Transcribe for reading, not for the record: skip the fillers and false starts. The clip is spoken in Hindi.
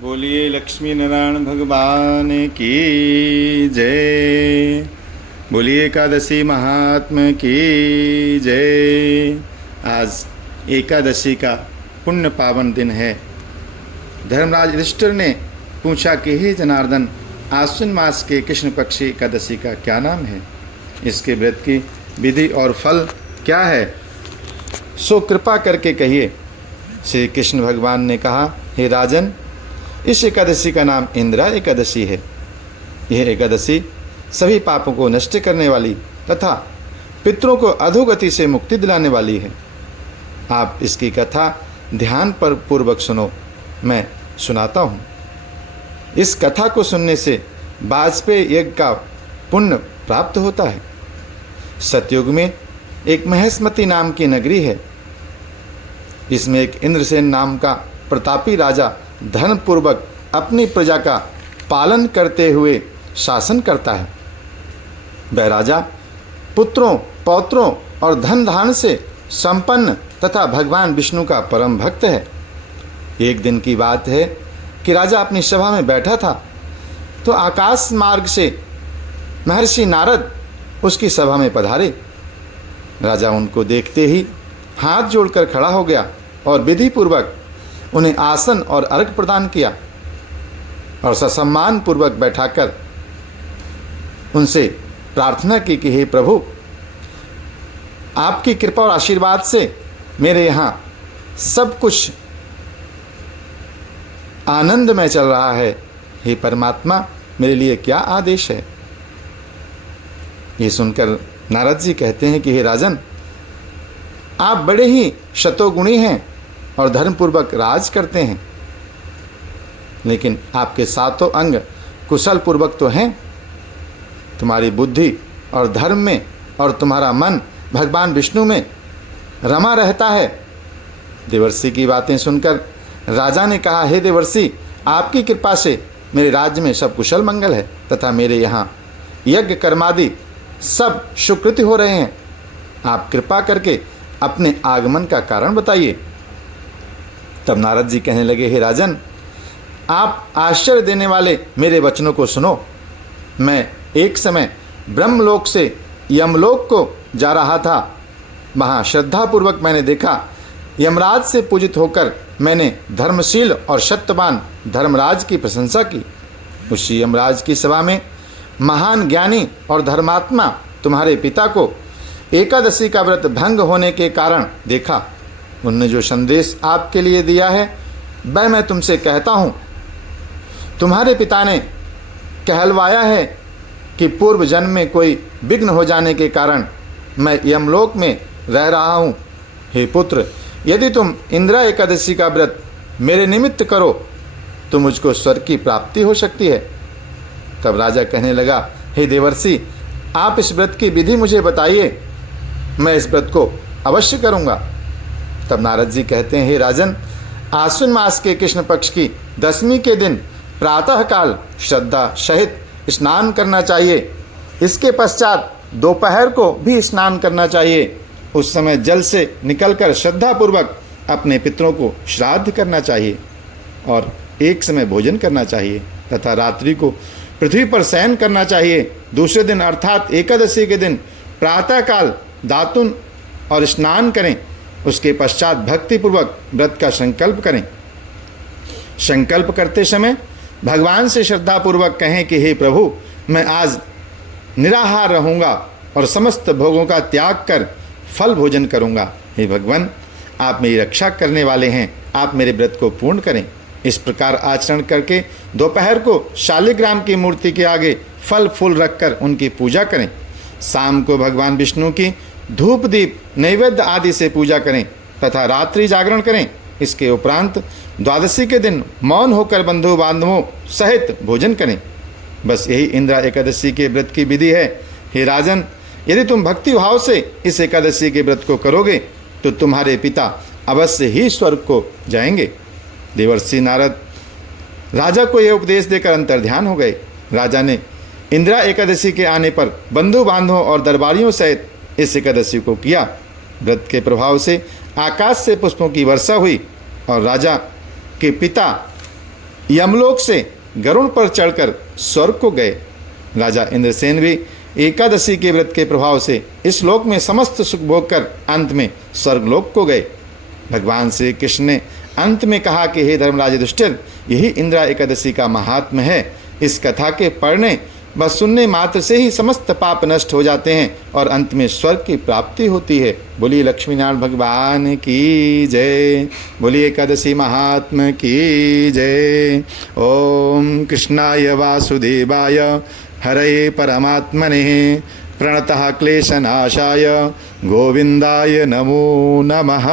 बोलिए लक्ष्मी नारायण भगवान की जय। बोलिए एकादशी महात्मा की जय। आज एकादशी का पुण्य पावन दिन है। धर्मराज युधिष्ठिर ने पूछा कि हे जनार्दन, आश्विन मास के कृष्ण पक्षी एकादशी का क्या नाम है? इसके व्रत की विधि और फल क्या है? सो कृपा करके कहिए। श्री कृष्ण भगवान ने कहा, हे राजन, इस एकादशी का नाम इंदिरा एकादशी है। यह एकादशी सभी पापों को नष्ट करने वाली तथा पितरों को अधोगति से मुक्ति दिलाने वाली है। आप इसकी कथा ध्यान पर पूर्वक सुनो। मैं सुनाता हूँ। इस कथा को सुनने से वाजपेयी यज्ञ का पुण्य प्राप्त होता है। सतयुग में एक महेशमती नाम की नगरी है। इसमें एक इंद्रसेन नाम का प्रतापी राजा धर्मपूर्वक अपनी प्रजा का पालन करते हुए शासन करता है। वह राजा पुत्रों, पौत्रों और धन धान से संपन्न तथा भगवान विष्णु का परम भक्त है। एक दिन की बात है कि राजा अपनी सभा में बैठा था तो आकाश मार्ग से महर्षि नारद उसकी सभा में पधारे। राजा उनको देखते ही हाथ जोड़कर खड़ा हो गया और विधि पूर्वक उन्हें आसन और अर्घ प्रदान किया और ससम्मान पूर्वक बैठाकर उनसे प्रार्थना की कि हे प्रभु, आपकी कृपा और आशीर्वाद से मेरे यहाँ सब कुछ आनंद में चल रहा है। हे परमात्मा, मेरे लिए क्या आदेश है? ये सुनकर नारद जी कहते हैं कि हे राजन, आप बड़े ही शतोगुणी हैं और धर्मपूर्वक राज करते हैं, लेकिन आपके सातों अंग कुशल पूर्वक तो हैं। तुम्हारी बुद्धि और धर्म में और तुम्हारा मन भगवान विष्णु में रमा रहता है। देवर्षि की बातें सुनकर राजा ने कहा, हे देवर्षि, आपकी कृपा से मेरे राज्य में सब कुशल मंगल है तथा मेरे यहाँ यज्ञ कर्मादि सब सुकृति हो रहे हैं। आप कृपा करके अपने आगमन का कारण बताइए। तब नारद जी कहने लगे, हे राजन, आप आश्चर्य देने वाले मेरे वचनों को सुनो। मैं एक समय ब्रह्मलोक से यमलोक को जा रहा था। वहाँ श्रद्धापूर्वक मैंने देखा, यमराज से पूजित होकर मैंने धर्मशील और सत्यवान धर्मराज की प्रशंसा की। उसी यमराज की सभा में महान ज्ञानी और धर्मात्मा तुम्हारे पिता को एकादशी का व्रत भंग होने के कारण देखा। उनने जो संदेश आपके लिए दिया है वह मैं तुमसे कहता हूँ। तुम्हारे पिता ने कहलवाया है कि पूर्व जन्म में कोई विघ्न हो जाने के कारण मैं यमलोक में रह रहा हूँ। हे पुत्र, यदि तुम इंदिरा एकादशी का व्रत मेरे निमित्त करो तो मुझको स्वर्ग की प्राप्ति हो सकती है। तब राजा कहने लगा, हे देवर्षि, आप इस व्रत की विधि मुझे बताइए, मैं इस व्रत को अवश्य करूँगा। तब नारद जी कहते हैं, हे राजन, आश्विन मास के कृष्ण पक्ष की दशमी के दिन प्रातःकाल श्रद्धा सहित स्नान करना चाहिए। इसके पश्चात दोपहर को भी स्नान करना चाहिए। उस समय जल से निकलकर श्रद्धापूर्वक अपने पितरों को श्राद्ध करना चाहिए और एक समय भोजन करना चाहिए तथा रात्रि को पृथ्वी पर शयन करना चाहिए। दूसरे दिन अर्थात एकादशी के दिन प्रातःकाल दातुन और स्नान करें। उसके पश्चात भक्तिपूर्वक व्रत का संकल्प करें। संकल्प करते समय भगवान से श्रद्धापूर्वक कहें कि हे प्रभु, मैं आज निराहार रहूँगा और समस्त भोगों का त्याग कर फल भोजन करूँगा। हे भगवान, आप मेरी रक्षा करने वाले हैं, आप मेरे व्रत को पूर्ण करें। इस प्रकार आचरण करके दोपहर को शालिग्राम की मूर्ति के आगे फल फूल रखकर उनकी पूजा करें। शाम को भगवान विष्णु की धूप दीप नैवेद्य आदि से पूजा करें तथा रात्रि जागरण करें। इसके उपरांत द्वादशी के दिन मौन होकर बंधु बांधवों सहित भोजन करें। बस यही इंदिरा एकादशी के व्रत की विधि है। हे राजन, यदि तुम भक्ति भाव से इस एकादशी के व्रत को करोगे तो तुम्हारे पिता अवश्य ही स्वर्ग को जाएंगे। देवर्षि नारद राजा को यह उपदेश देकर अंतर्ध्यान हो गए। राजा ने इंदिरा एकादशी के आने पर बंधु बांधवों और दरबारियों सहित इस एकादशी को किया। व्रत के प्रभाव से आकाश से पुष्पों की वर्षा हुई और राजा के पिता यमलोक से गरुड़ पर चढ़कर स्वर्ग को गए। राजा इंद्रसेन भी एकादशी के व्रत के प्रभाव से इस लोक में समस्त सुख भोग कर अंत में स्वर्गलोक को गए। भगवान श्री कृष्ण ने अंत में कहा कि हे धर्मराज युधिष्ठिर, यही इंदिरा एकादशी का महात्म्य है। इस कथा के पढ़ने व सुनने मात्र से ही समस्त पाप नष्ट हो जाते हैं और अंत में स्वर्ग की प्राप्ति होती है। बोलिए लक्ष्मीनारायण भगवान की जय। बोलिए एकादशी महात्म्य की जय। ओम कृष्णाय वासुदेवाय हरये परमात्मने प्रणतः क्लेशनाशाय गोविंदाय नमो नमः।